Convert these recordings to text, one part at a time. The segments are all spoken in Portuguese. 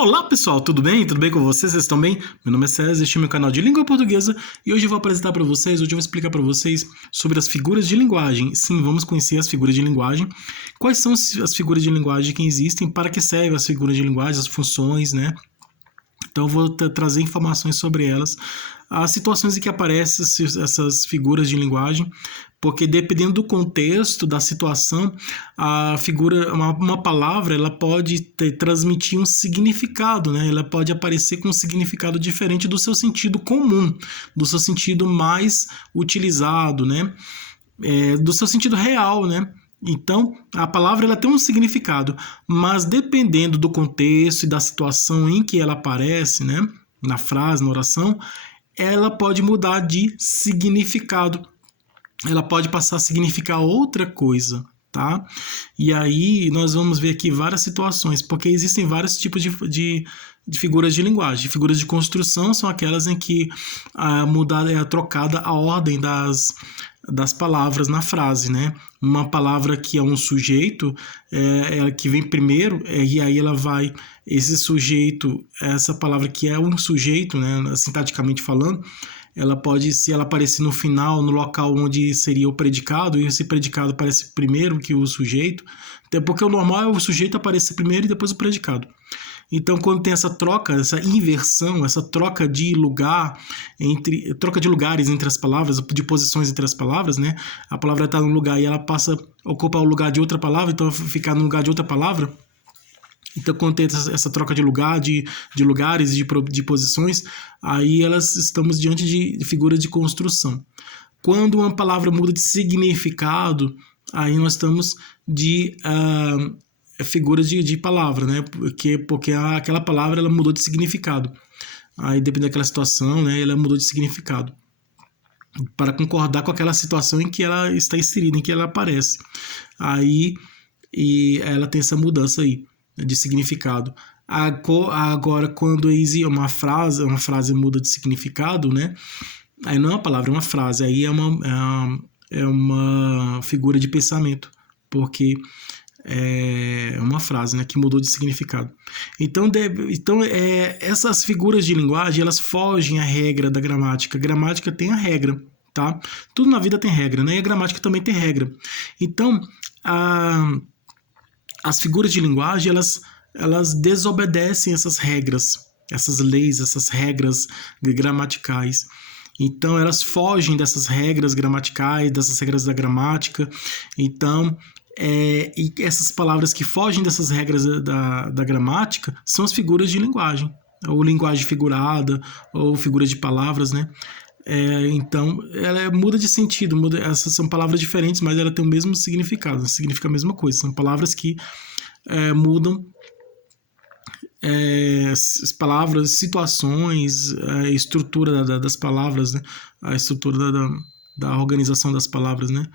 Olá pessoal, tudo bem? Tudo bem com vocês? Vocês estão bem? Meu nome é César, este é meu canal de língua portuguesa e hoje eu vou apresentar para vocês, hoje eu vou explicar para vocês sobre as figuras de linguagem. Sim, vamos conhecer as figuras de linguagem. Quais são as figuras de linguagem que existem, para que servem as figuras de linguagem, as funções, né? Então eu vou trazer informações sobre elas, as situações em que aparecem essas figuras de linguagem, porque dependendo do contexto, da situação, a figura, uma palavra, ela pode transmitir um significado, né? Ela pode aparecer com um significado diferente do seu sentido comum, do seu sentido mais utilizado, né? Do seu sentido real, né? Então, a palavra ela tem um significado, mas dependendo do contexto e da situação em que ela aparece, né, na frase, na oração, ela pode mudar de significado. Ela pode passar a significar outra coisa, tá? E aí nós vamos ver aqui várias situações, porque existem vários tipos de figuras de linguagem. Figuras de construção são aquelas em que é trocada a ordem das palavras na frase, né? Uma palavra que é um sujeito, que vem primeiro, e aí ela vai, esse sujeito, essa palavra que é um sujeito, né, sintaticamente falando, ela pode, se ela aparecer no final, no local onde seria o predicado, e esse predicado aparece primeiro que o sujeito, até porque o normal é o sujeito aparecer primeiro e depois o predicado. Então, quando tem essa troca, essa inversão, essa troca de troca de lugares entre as palavras, de posições entre as palavras, né? A palavra está num lugar e ela passa a ocupar o lugar de outra palavra, então ficar no lugar de outra palavra. Então, quando tem essa troca de lugar, de lugares, de posições, aí estamos diante de figuras de construção. Quando uma palavra muda de significado, aí nós estamos de figuras de palavra, né? Porque aquela palavra ela mudou de significado. Aí, dependendo daquela situação, né, ela mudou de significado para concordar com aquela situação em que ela está inserida, em que ela aparece. Aí, e ela tem essa mudança aí de significado. Agora, quando uma frase muda de significado, né? Aí não é uma palavra, é uma frase. Aí é uma figura de pensamento, porque é uma frase, né, que mudou de significado. Então, essas figuras de linguagem, elas fogem à regra da gramática. A gramática tem a regra, tá? Tudo na vida tem regra, né? E a gramática também tem regra. Então, as figuras de linguagem, elas desobedecem essas regras, essas leis, essas regras gramaticais. Então, elas fogem dessas regras gramaticais, dessas regras da gramática. Então, e essas palavras que fogem dessas regras da gramática são as figuras de linguagem, ou linguagem figurada, ou figura de palavras, né? Então, ela muda de sentido, essas são palavras diferentes, mas ela tem o mesmo significado, significa a mesma coisa. São palavras que mudam palavras, situações, a estrutura das palavras, né? A estrutura da organização das palavras, né?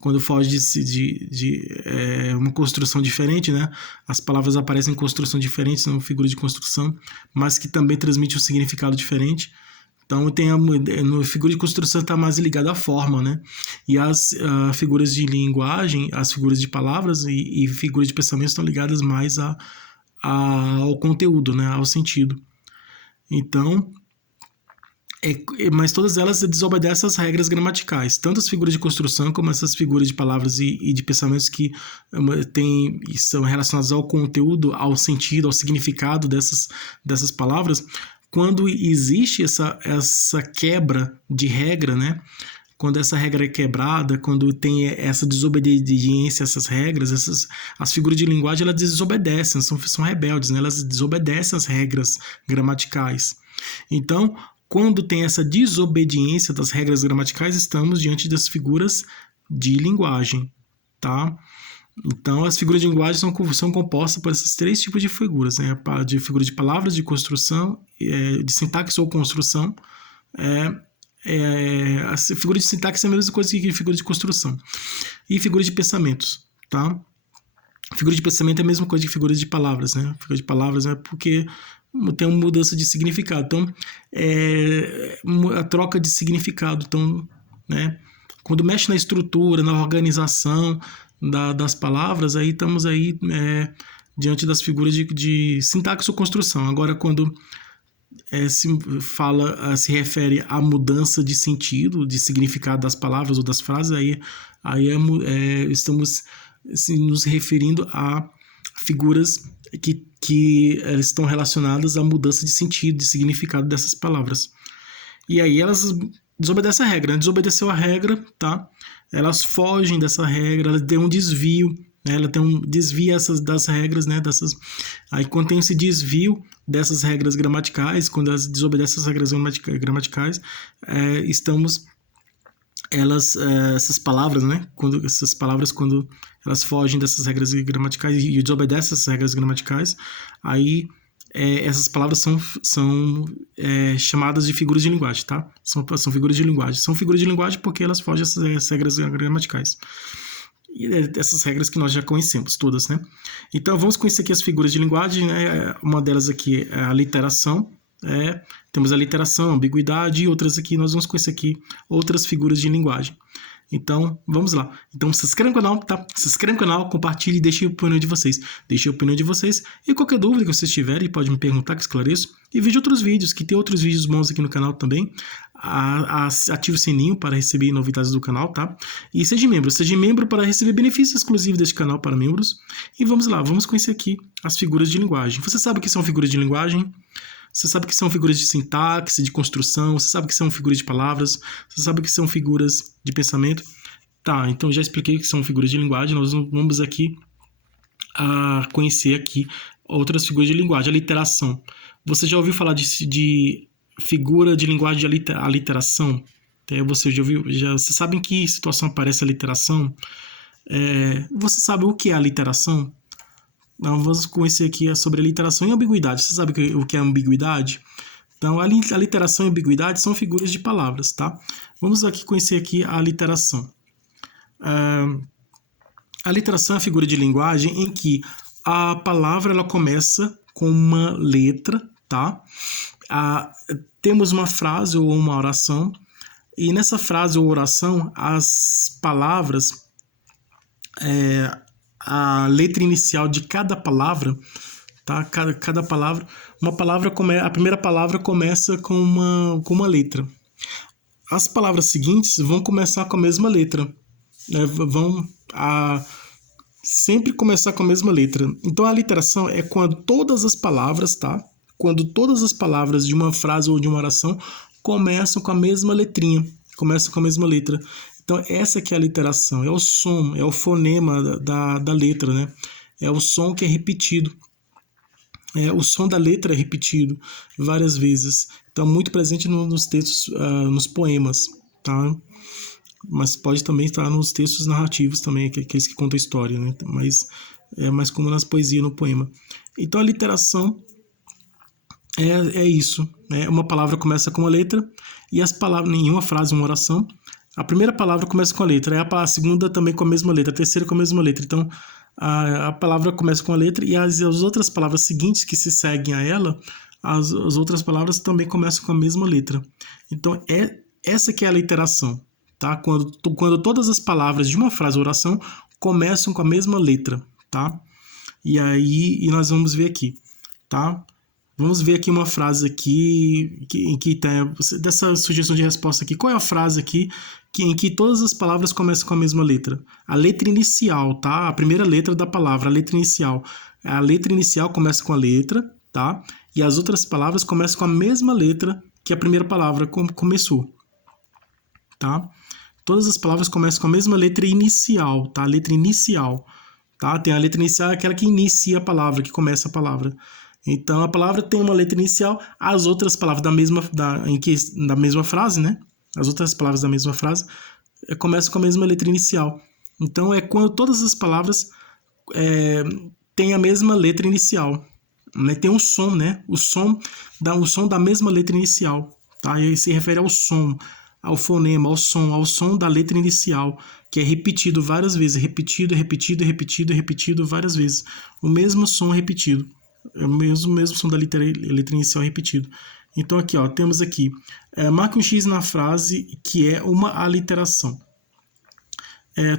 Quando foge de uma construção diferente, né? As palavras aparecem em construção diferente, são figuras de construção, mas que também transmitem um significado diferente. Então, no figura de construção está mais ligada à forma, né? E as figuras de linguagem, as figuras de palavras e figuras de pensamento estão ligadas mais ao conteúdo, né? Ao sentido. Então, mas todas elas desobedecem às regras gramaticais, tanto as figuras de construção como essas figuras de palavras e de pensamentos que são relacionadas ao conteúdo, ao sentido, ao significado dessas palavras. Quando existe essa quebra de regra, né? Quando essa regra é quebrada, quando tem essa desobediência a essas regras, as figuras de linguagem elas desobedecem, são rebeldes, né? Elas desobedecem às regras gramaticais. Então, quando tem essa desobediência das regras gramaticais, estamos diante das figuras de linguagem, tá? Então, as figuras de linguagem são compostas por esses três tipos de figuras, né? De figura de palavras, de construção, de sintaxe ou construção. A figura de sintaxe é a mesma coisa que figura de construção. E figura de pensamentos, tá? Figura de pensamento é a mesma coisa que figura de palavras, né? Figura de palavras é porque tem uma mudança de significado. Então, a troca de significado. Então, né? Quando mexe na estrutura, na organização das palavras, aí estamos aí diante das figuras de sintaxe ou construção. Agora, quando se refere à mudança de sentido, de significado das palavras ou das frases, aí estamos nos referindo a figuras que estão relacionadas à mudança de sentido, de significado dessas palavras. E aí elas desobedecem a regra, né? Desobedeceu a regra, tá? Elas fogem dessa regra, elas têm um desvio, né? Ela tem desvia das regras, né? Aí quando tem esse desvio dessas regras gramaticais, quando elas desobedecem as regras gramaticais, essas palavras, né? Quando elas fogem dessas regras gramaticais e desobedecem essas regras gramaticais, aí essas palavras são chamadas de figuras de linguagem, tá? São figuras de linguagem. São figuras de linguagem porque elas fogem dessas regras gramaticais. E essas regras que nós já conhecemos, todas, né? Então, vamos conhecer aqui as figuras de linguagem, né? Uma delas aqui é a literação. Temos a literação, a ambiguidade, e outras aqui, nós vamos conhecer aqui outras figuras de linguagem. Então, vamos lá. Então, se inscreve no canal, tá? Se inscreve no canal, compartilhe e deixe a opinião de vocês. Deixe a opinião de vocês. E qualquer dúvida que vocês tiverem, pode me perguntar que esclareço. E veja outros vídeos, que tem outros vídeos bons aqui no canal também. Ative o sininho para receber novidades do canal, tá? E seja membro para receber benefícios exclusivos deste canal para membros. E vamos lá, vamos conhecer aqui as figuras de linguagem. Você sabe o que são figuras de linguagem? Você sabe que são figuras de sintaxe, de construção, você sabe que são figuras de palavras, você sabe que são figuras de pensamento. Tá, então já expliquei que são figuras de linguagem, nós vamos aqui conhecer aqui outras figuras de linguagem. A literação. Você já ouviu falar de figura de linguagem de aliteração? Você já ouviu? Você sabe em que situação aparece a literação? Você sabe o que é a literação? Então, vamos conhecer aqui sobre a literação e ambiguidade. Você sabe o que é ambiguidade? Então, a literação e a ambiguidade são figuras de palavras, tá? Vamos aqui conhecer aqui a literação. A literação é a figura de linguagem em que a palavra ela começa com uma letra, tá? Temos uma frase ou uma oração, e nessa frase ou oração, as palavras... a letra inicial de cada palavra, tá? Cada palavra, a primeira palavra começa com uma letra. As palavras seguintes vão começar com a mesma letra, né? Vão sempre começar com a mesma letra. Então a literação é quando todas as palavras, tá? Quando todas as palavras de uma frase ou de uma oração começam com a mesma letrinha, começam com a mesma letra. Então, essa que é a literação, é o som, é o fonema da letra, né? É o som que é repetido. O som da letra é repetido várias vezes. Então, muito presente nos textos, nos poemas, tá? Mas pode também estar nos textos narrativos também, aqueles que contam história, né? Mas é mais comum nas poesias, no poema. Então, a literação é isso, né? Uma palavra começa com uma letra e as palavras, em uma frase, uma oração, a primeira palavra começa com a letra, a segunda também com a mesma letra, a terceira com a mesma letra. Então, a palavra começa com a letra e as outras palavras seguintes que se seguem a ela, as outras palavras também começam com a mesma letra. Então, essa que é a literação, tá? Quando todas as palavras de uma frase ou oração começam com a mesma letra, tá? E nós vamos ver aqui, tá? Vamos ver aqui uma frase aqui em que tem dessa sugestão de resposta aqui. Qual é a frase aqui em que todas as palavras começam com a mesma letra? A letra inicial, tá? A primeira letra da palavra, a letra inicial. A letra inicial começa com a letra, tá? E as outras palavras começam com a mesma letra que a primeira palavra começou, tá? Todas as palavras começam com a mesma letra inicial, tá? A letra inicial, tá? Tem a letra inicial, aquela que inicia a palavra, que começa a palavra. Então, a palavra tem uma letra inicial, as outras palavras da mesma frase, né? As outras palavras da mesma frase começam com a mesma letra inicial. Então, é quando todas as palavras têm a mesma letra inicial, né? Tem um som, né? O som da mesma letra inicial, tá? E se refere ao som, ao fonema, ao som da letra inicial, que é repetido várias vezes, repetido várias vezes. O mesmo som repetido. É o mesmo som da letra inicial repetido. Então aqui, ó, temos aqui, marque um X na frase que é uma aliteração.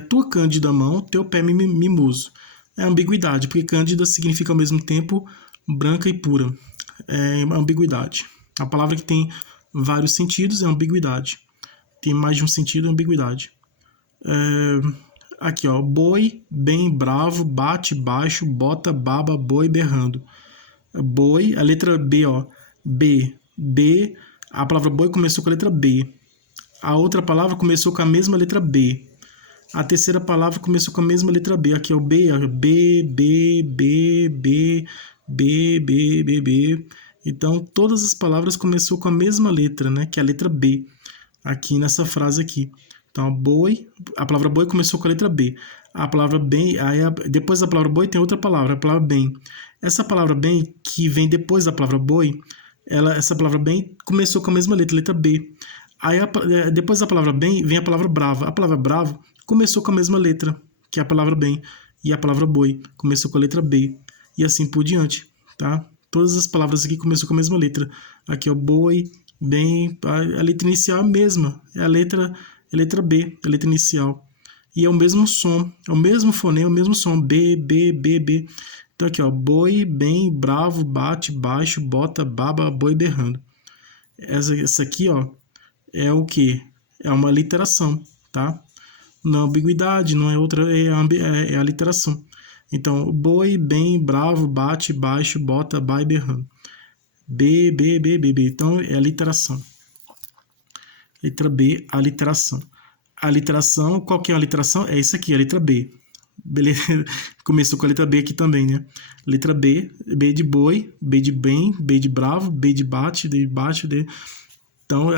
Tua cândida mão, teu pé mimoso. É ambiguidade, porque cândida significa ao mesmo tempo branca e pura. É ambiguidade. A palavra que tem vários sentidos é ambiguidade. Tem mais de um sentido, é ambiguidade. Aqui, ó. Boi, bem, bravo, bate, baixo, bota, baba, boi, berrando. Boi, a letra B, ó. B. A palavra boi começou com a letra B. A outra palavra começou com a mesma letra B. A terceira palavra começou com a mesma letra B. Aqui é o B, ó. B. Então, todas as palavras começou com a mesma letra, né? Que é a letra B. Aqui nessa frase aqui. Então, boi, a palavra boi começou com a letra B. A palavra bem, depois da palavra boi tem outra palavra, a palavra bem. Essa palavra bem, que vem depois da palavra boi, essa palavra bem começou com a mesma letra B. Aí, depois da palavra bem, vem a palavra brava. A palavra bravo começou com a mesma letra, que é a palavra bem. E a palavra boi começou com a letra B. E assim por diante, tá? Todas as palavras aqui começam com a mesma letra. Aqui é o boi, bem, a letra inicial é a mesma. É a letra B, a letra inicial. E é o mesmo som, é o mesmo fonema, o mesmo som. B. Então aqui, ó, boi, bem, bravo, bate, baixo, bota, baba, boi berrando. Essa aqui, ó, é o que? É uma literação, tá? Não é ambiguidade, não é outra, é a literação. Então, boi, bem, bravo, bate, baixo, bota, bai, berrando. B. Então, é a literação. Letra B, a literação. A literação, qual que é a literação? É isso aqui, a letra B. Beleza? Começou com a letra B aqui também, né? Letra B, B de boi, B de bem, B de bravo, B de bate, D de bate, D. Então,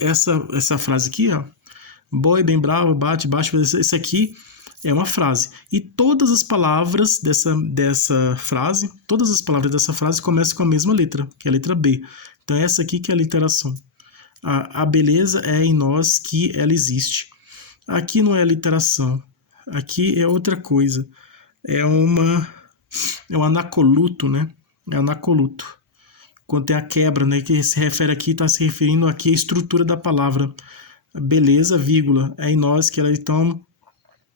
essa frase aqui, ó. Boi, bem, bravo, bate, baixo, isso aqui é uma frase. E todas as palavras dessa frase, começam com a mesma letra, que é a letra B. Então, essa aqui que é a literação. A beleza é em nós que ela existe. Aqui não é a literação. Aqui é outra coisa. É um anacoluto, né? É anacoluto. Quando tem a quebra, né? Que se refere aqui, está se referindo aqui à estrutura da palavra. Beleza, vírgula, é em nós que ela, então,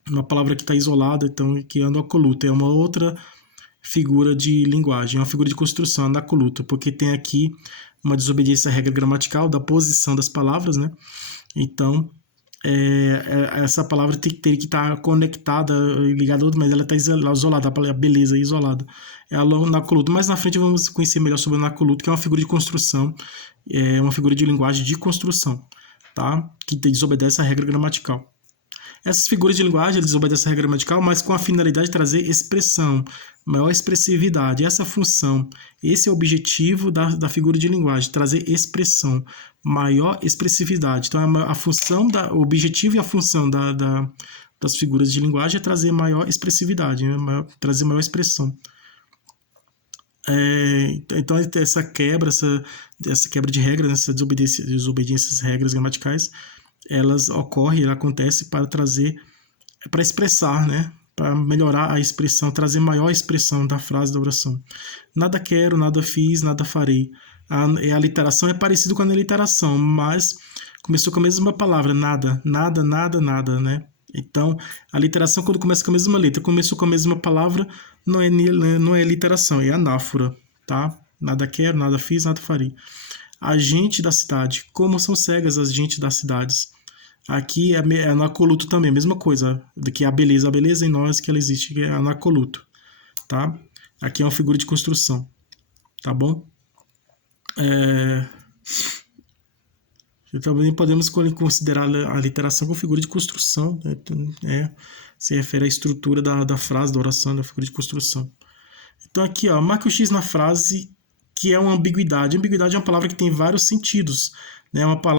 uma palavra que está isolada, então, que é anacoluto. É uma outra figura de linguagem, é uma figura de construção, anacoluto, porque tem aqui uma desobediência à regra gramatical da posição das palavras, né? Então, essa palavra tem que estar conectada, ligada a outra, mas ela está isolada, a palavra beleza é isolada. É o anacoluto. Mais na frente vamos conhecer melhor sobre o anacoluto, que é uma figura de construção, é uma figura de linguagem de construção, tá? Que desobedece à regra gramatical. Essas figuras de linguagem desobedecem à regra gramatical, mas com a finalidade de trazer expressão, maior expressividade. Essa função, esse é o objetivo da figura de linguagem, trazer expressão, maior expressividade. Então, a função, o objetivo e a função das figuras de linguagem é trazer maior expressividade, né? Trazer maior expressão. Então, essa quebra de regras, essa desobediência às regras gramaticais, elas ocorrem, ela acontece para expressar, né? Para melhorar a expressão, trazer maior expressão da frase da oração. Nada quero, nada fiz, nada farei. A literação é parecida com a literação, mas começou com a mesma palavra, nada, né? Então, a literação, quando começa com a mesma letra, começou com a mesma palavra, não é literação, é anáfora, tá? Nada quero, nada fiz, nada farei. A gente da cidade, como são cegas as gente das cidades. Aqui é anacoluto também, mesma coisa, que a beleza em nós que ela existe, que é anacoluto, tá? Aqui é uma figura de construção, tá bom? Também podemos considerar a literação como figura de construção, né? Se refere à estrutura da frase, da oração, da figura de construção. Então aqui, ó, marque o X na frase que é uma ambiguidade. Ambiguidade é uma palavra que tem vários sentidos, né? É uma palavra